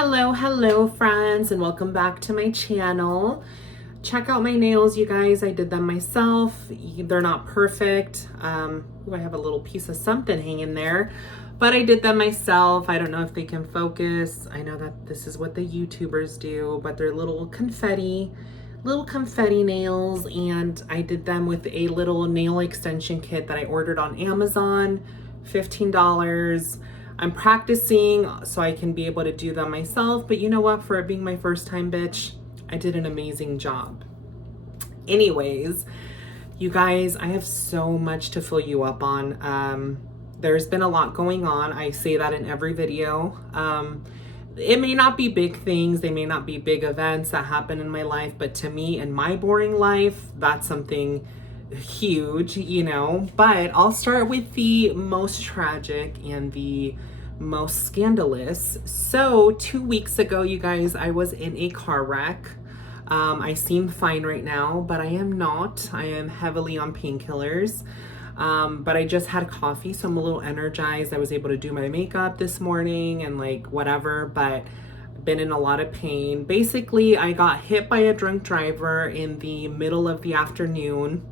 Hello friends, and welcome back to my channel. Check out my nails, you guys. I did them myself. They're not perfect. Ooh, I have a little piece of something hanging there, but I did them myself. I don't know if they can focus. I know that this is what the YouTubers do, but they're little confetti nails, and I did them with a little nail extension kit that I ordered on Amazon, $15. I'm practicing so I can be able to do them myself, but you know what? For it being my first time, bitch, I did an amazing job. Anyways, you guys, I have so much to fill you up on. There's been a lot going on. I say that in every video. It may not be big things, they may not be big events that happen in my life, but to me, in my boring life, that's something huge, you know. But I'll start with the most tragic and the most scandalous. So 2 weeks ago, you guys, I was in a car wreck. I seem fine right now, but I am not. I am heavily on painkillers. But I just had coffee, so I'm a little energized. I was able to do my makeup this morning and like whatever, but been in a lot of pain. Basically, I got hit by a drunk driver in the middle of the afternoon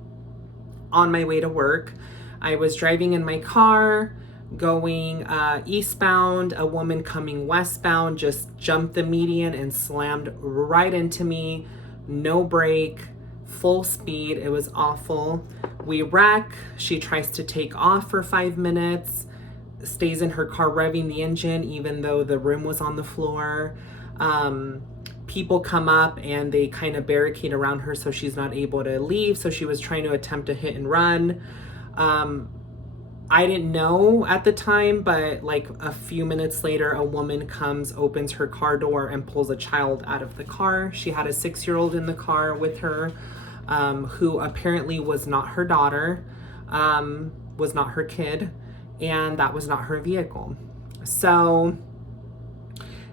on my way to work. I was driving in my car going eastbound. A woman coming westbound just jumped the median and slammed right into me. No brake, full speed. It was awful. We wreck. She tries to take off for 5 minutes, stays in her car revving the engine even though the rim was on the floor. People come up and they kind of barricade around her so she's not able to leave. So she was trying to attempt a hit and run. I didn't know at the time, but like a few minutes later, a woman comes, opens her car door and pulls a child out of the car. She had a 6-year-old in the car with her, who apparently was not her daughter, was not her kid, and that was not her vehicle. So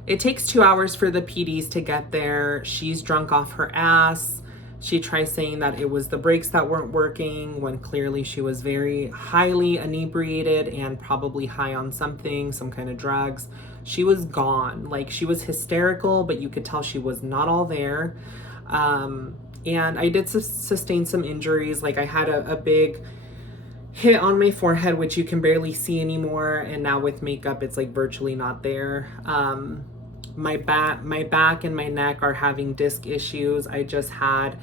it takes 2 hours for the PDs to get there. She's drunk off her ass. She tries saying that it was the brakes that weren't working when clearly she was very highly inebriated and probably high on something, some kind of drugs. She was gone. Like, she was hysterical, but you could tell she was not all there. And I did sustain some injuries. Like, I had a big hit on my forehead, which you can barely see anymore. And now with makeup, it's like virtually not there. My back and my neck are having disc issues. I just had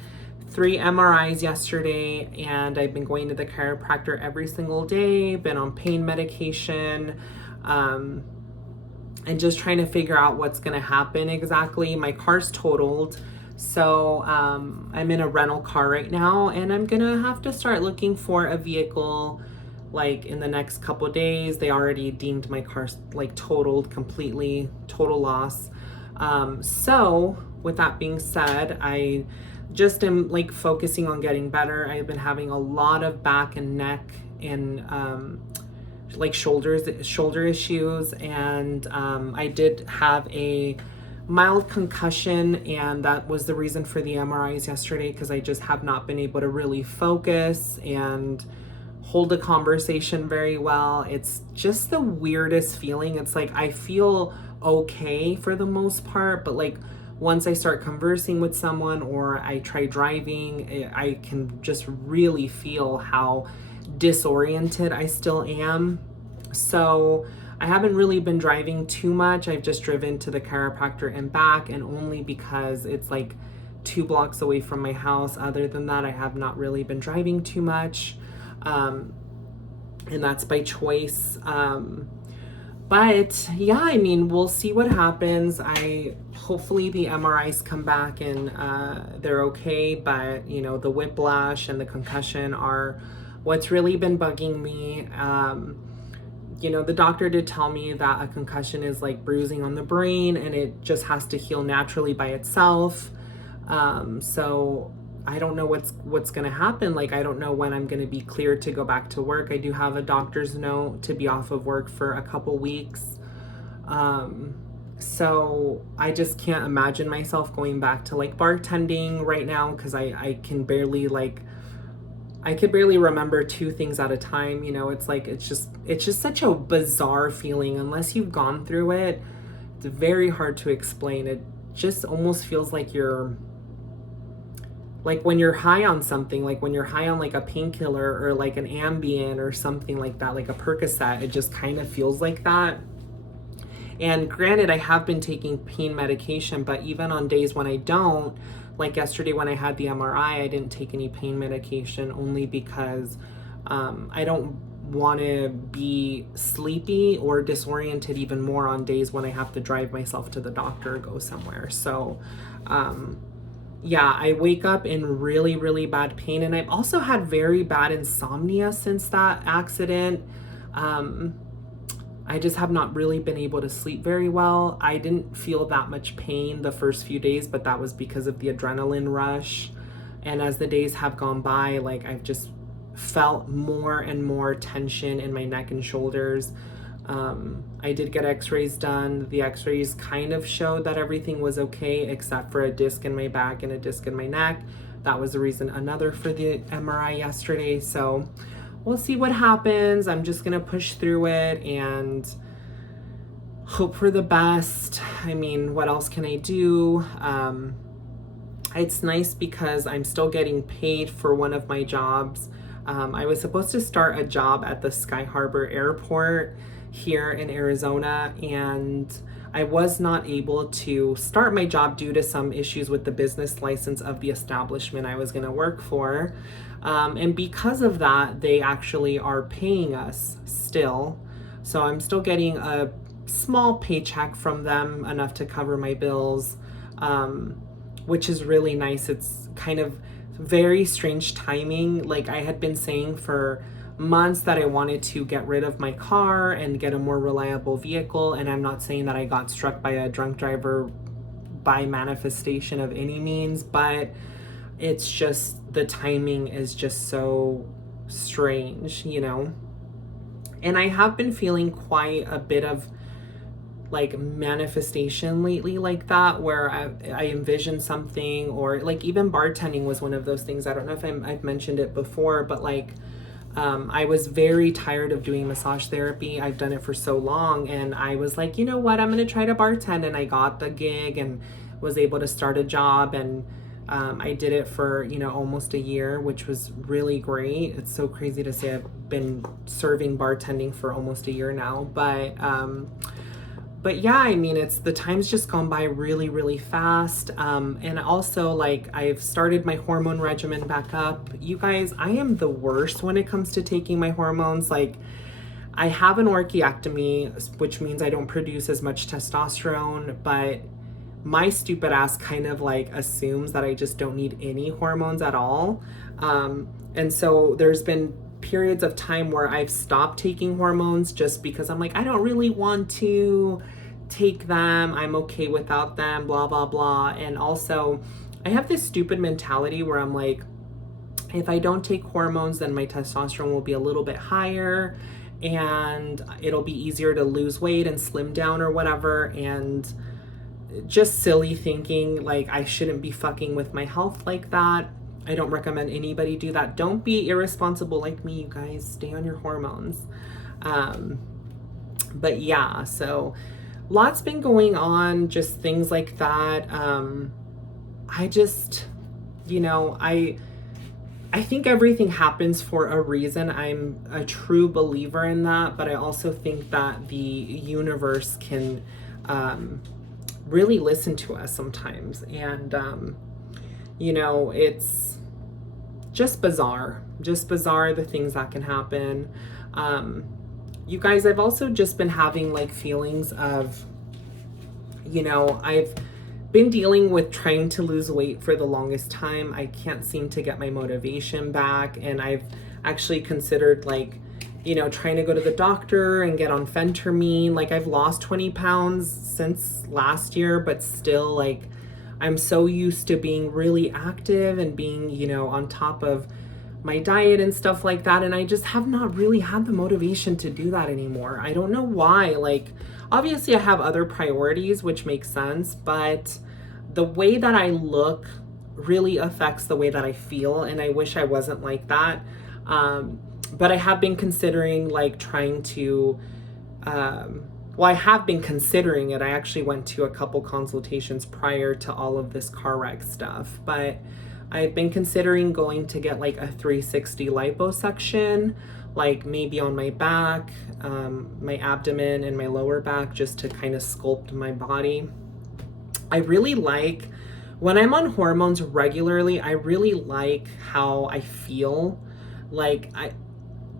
3 MRIs yesterday, and I've been going to the chiropractor every single day, been on pain medication, and just trying to figure out what's going to happen exactly. My car's totaled, so I'm in a rental car right now, and I'm going to have to start looking for a vehicle like in the next couple of days. They already deemed my car like totaled completely, total loss. So with that being said, I just am like focusing on getting better. I've been having a lot of back and neck and like shoulder issues, and I did have a mild concussion, and that was the reason for the MRIs yesterday, because I just have not been able to really focus and hold a conversation very well. It's just the weirdest feeling. It's like I feel okay for the most part, but like once I start conversing with someone or I try driving, I can just really feel how disoriented I still am. So I haven't really been driving too much. I've just driven to the chiropractor and back, and only because it's like 2 blocks away from my house. Other than that, I have not really been driving too much. And that's by choice. But yeah, I mean, we'll see what happens. Hopefully the MRIs come back and they're okay, but you know, the whiplash and the concussion are what's really been bugging me. You know, the doctor did tell me that a concussion is like bruising on the brain and it just has to heal naturally by itself. So I don't know what's going to happen. Like, I don't know when I'm going to be cleared to go back to work. I do have a doctor's note to be off of work for a couple weeks. So I just can't imagine myself going back to like bartending right now, because I can barely I could barely remember 2 things at a time. You know, it's like, it's just such a bizarre feeling unless you've gone through it. It's very hard to explain. It just almost feels like you're, like when you're high on something, like when you're high on like a painkiller or like an Ambien or something like that, like a Percocet, it just kind of feels like that. And granted, I have been taking pain medication, but even on days when I don't, like yesterday when I had the MRI, I didn't take any pain medication only because I don't want to be sleepy or disoriented even more on days when I have to drive myself to the doctor or go somewhere. So, yeah, I wake up in really, really bad pain. And I've also had very bad insomnia since that accident. I just have not really been able to sleep very well. I didn't feel that much pain the first few days, but that was because of the adrenaline rush. And as the days have gone by, like I've just felt more and more tension in my neck and shoulders. I did get x-rays done. The x-rays kind of showed that everything was okay except for a disc in my back and a disc in my neck. That was the reason another for the MRI yesterday. So we'll see what happens. I'm just gonna push through it and hope for the best. I mean, what else can I do? It's nice because I'm still getting paid for one of my jobs. I was supposed to start a job at the Sky Harbor Airport here in Arizona, and I was not able to start my job due to some issues with the business license of the establishment I was going to work for. And because of that, they actually are paying us still. So I'm still getting a small paycheck from them, enough to cover my bills, which is really nice. It's kind of very strange timing. Like I had been saying for months that I wanted to get rid of my car and get a more reliable vehicle. And I'm not saying that I got struck by a drunk driver by manifestation of any means, but it's just the timing is just so strange, you know? And I have been feeling quite a bit of like manifestation lately like that, where I envision something, or like even bartending was one of those things. I don't know if I've mentioned it before, but like I was very tired of doing massage therapy. I've done it for so long, and I was like, you know what, I'm gonna try to bartend, and I got the gig and was able to start a job, and I did it for, you know, almost a year, which was really great. It's so crazy to say I've been serving bartending for almost a year now, but yeah, I mean, it's the time's just gone by really, really fast. And also, like, I've started my hormone regimen back up. You guys, I am the worst when it comes to taking my hormones. Like, I have an orchiectomy, which means I don't produce as much testosterone, but my stupid ass kind of like assumes that I just don't need any hormones at all. And so there's been periods of time where I've stopped taking hormones just because I'm like, I don't really want to take them. I'm okay without them, blah, blah, blah. And also I have this stupid mentality where I'm like, if I don't take hormones, then my testosterone will be a little bit higher and it'll be easier to lose weight and slim down or whatever. And just silly thinking, like I shouldn't be fucking with my health like that. I don't recommend anybody do that. Don't be irresponsible like me, you guys. Stay on your hormones. But yeah, so lots been going on, just things like that. I just, you know, I think everything happens for a reason. I'm a true believer in that, but I also think that the universe can really listen to us sometimes. And, you know, it's just bizarre the things that can happen. You guys, I've also just been having like feelings of, you know, I've been dealing with trying to lose weight for the longest time. I can't seem to get my motivation back, and I've actually considered like, you know, trying to go to the doctor and get on phentermine. Like I've lost 20 pounds since last year, but still like I'm so used to being really active and being, you know, on top of my diet and stuff like that. And I just have not really had the motivation to do that anymore. I don't know why. Like, obviously I have other priorities, which makes sense, but the way that I look really affects the way that I feel. And I wish I wasn't like that. But I have been considering like trying to well, I have been considering it. I actually went to a couple consultations prior to all of this car wreck stuff, but I've been considering going to get like a 360 liposuction, like maybe on my back, my abdomen, and my lower back, just to kind of sculpt my body. I really like, when I'm on hormones regularly, I really like how I feel. Like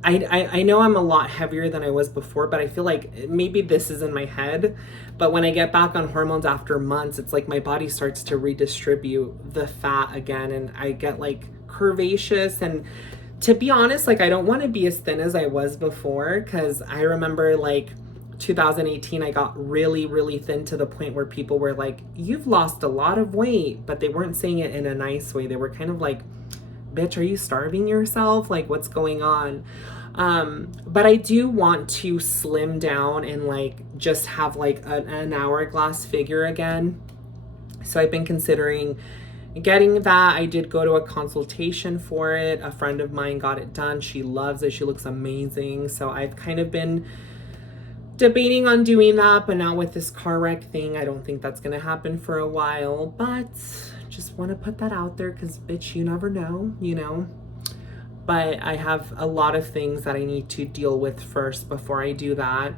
I know I'm a lot heavier than I was before, but I feel like maybe this is in my head. But when I get back on hormones after months, it's like my body starts to redistribute the fat again, and I get like curvaceous. And to be honest, like I don't want to be as thin as I was before, because I remember like 2018, I got really, really thin to the point where people were like, "You've lost a lot of weight," but they weren't saying it in a nice way. They were kind of like, "Bitch, are you starving yourself? Like, what's going on?" But I do want to slim down and like just have like an hourglass figure again. So I've been considering getting that. I did go to a consultation for it. A friend of mine got it done. She loves it. She looks amazing. So I've kind of been debating on doing that, but now with this car wreck thing, I don't think that's gonna happen for a while. But just want to put that out there, because bitch, you never know, you know. But I have a lot of things that I need to deal with first before I do that.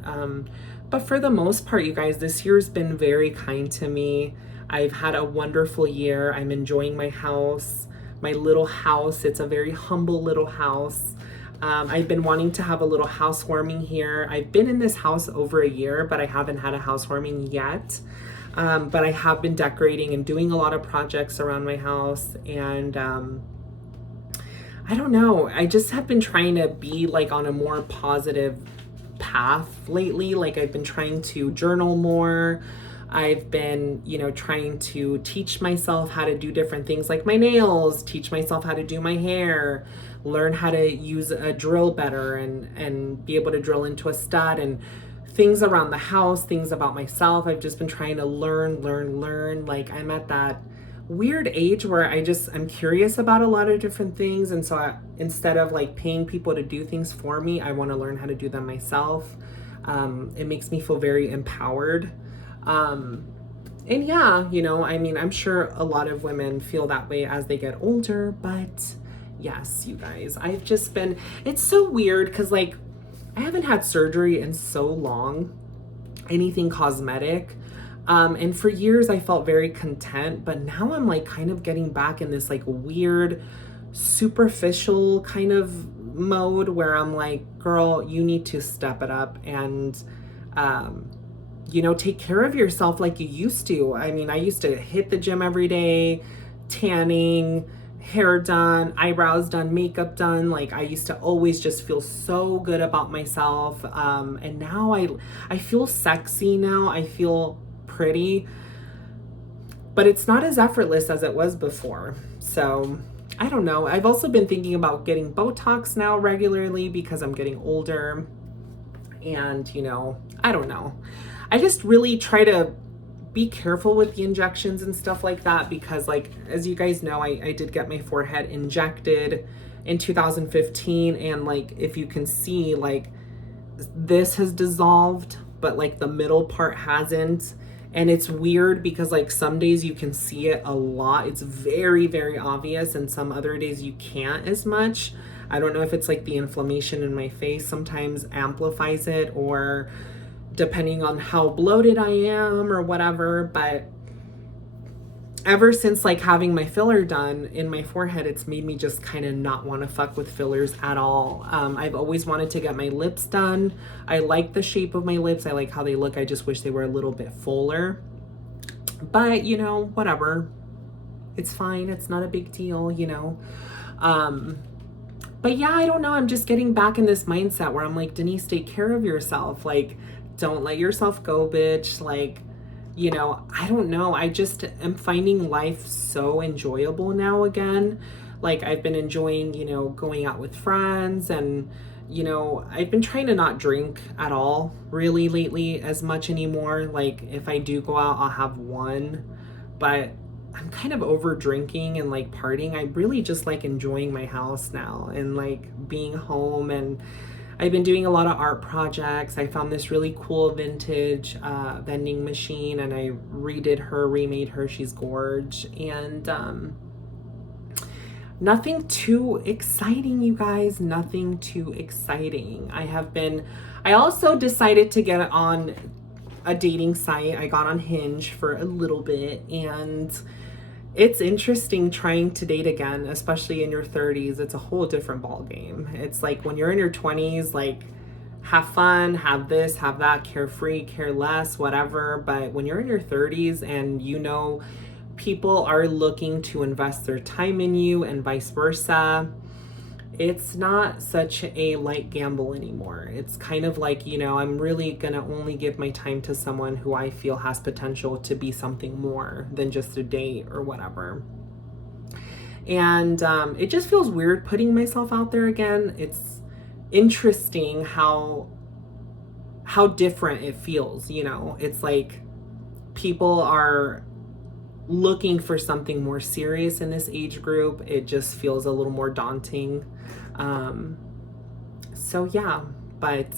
But for the most part, you guys, this year's been very kind to me. I've had a wonderful year. I'm enjoying my house, my little house. It's a very humble little house. I've been wanting to have a little housewarming here. I've been in this house over a year, but I haven't had a housewarming yet. But I have been decorating and doing a lot of projects around my house. And I don't know, I just have been trying to be like on a more positive path lately. Like I've been trying to journal more. I've been, you know, trying to teach myself how to do different things like my nails, teach myself how to do my hair, learn how to use a drill better, and be able to drill into a stud, and things around the house, things about myself. I've just been trying to learn. Like I'm at that weird age where I'm curious about a lot of different things. And so instead of like paying people to do things for me, I want to learn how to do them myself. It makes me feel very empowered. And yeah, you know, I mean, I'm sure a lot of women feel that way as they get older, but yes, you guys, it's so weird because like I haven't had surgery in so long, anything cosmetic. And for years I felt very content, but now I'm like kind of getting back in this like weird, superficial kind of mode where I'm like, girl, you need to step it up and, you know, take care of yourself like you used to. I mean, I used to hit the gym every day, tanning, hair done, eyebrows done, makeup done. Like I used to always just feel so good about myself. And now I feel sexy now. I feel pretty, but it's not as effortless as it was before. So I don't know. I've also been thinking about getting Botox now regularly because I'm getting older. And, you know, I don't know. I just really try to be careful with the injections and stuff like that because, like, as you guys know, I did get my forehead injected in 2015. And, like, if you can see, like, this has dissolved, but, like, the middle part hasn't. And it's weird because like some days you can see it a lot. It's very, very obvious. And some other days you can't as much. I don't know if it's like the inflammation in my face sometimes amplifies it, or depending on how bloated I am or whatever. But ever since like having my filler done in my forehead, it's made me just kind of not want to fuck with fillers at all. I've always wanted to get my lips done. I like the shape of my lips. I like how they look. I just wish they were a little bit fuller. But, you know, whatever. It's fine. It's not a big deal, you know. But yeah, I don't know. I'm just getting back in this mindset where I'm like, Denise, take care of yourself. Like, don't let yourself go, bitch. Like, you know, I don't know. I just am finding life so enjoyable now again. Like I've been enjoying, you know, going out with friends, and, you know, I've been trying to not drink at all really lately as much anymore. Like if I do go out, I'll have one, but I'm kind of over drinking and like partying. I really just like enjoying my house now and like being home, and I've been doing a lot of art projects. I found this really cool vintage vending machine, and I redid her, remade her. She's gorge. And nothing too exciting, you guys. Nothing too exciting. I also decided to get on a dating site. I got on Hinge for a little bit, and it's interesting trying to date again, especially in your 30s. It's a whole different ball game. It's like when you're in your 20s, like, have fun, have this, have that, carefree, care less, whatever. But when you're in your 30s and you know people are looking to invest their time in you and vice versa, it's not such a light gamble anymore. It's kind of like, I'm really gonna only give my time to someone who I feel has potential to be something more than just a date or whatever. And it just feels weird putting myself out there again. It's interesting how different it feels. It's like people are looking for something more serious in this age group. It just feels a little more daunting. So yeah, but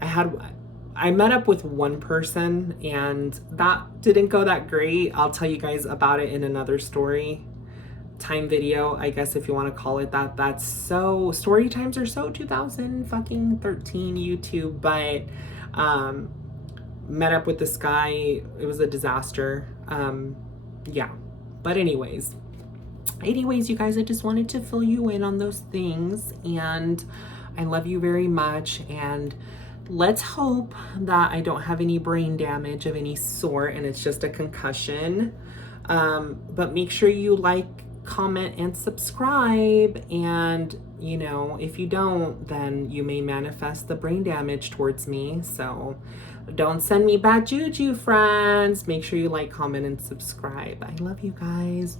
I met up with one person, and that didn't go that great. I'll tell you guys about it in another story time video, I guess, if you want to call it that. That's so, story times are so 2013 YouTube. But met up with this guy. It was a disaster. Yeah. But anyways, you guys, I just wanted to fill you in on those things, and I love you very much. And let's hope that I don't have any brain damage of any sort and it's just a concussion. But make sure you like, comment, and subscribe. And if you don't, then you may manifest the brain damage towards me. So don't send me bad juju, friends. Make sure you like, comment, and subscribe. I love you guys.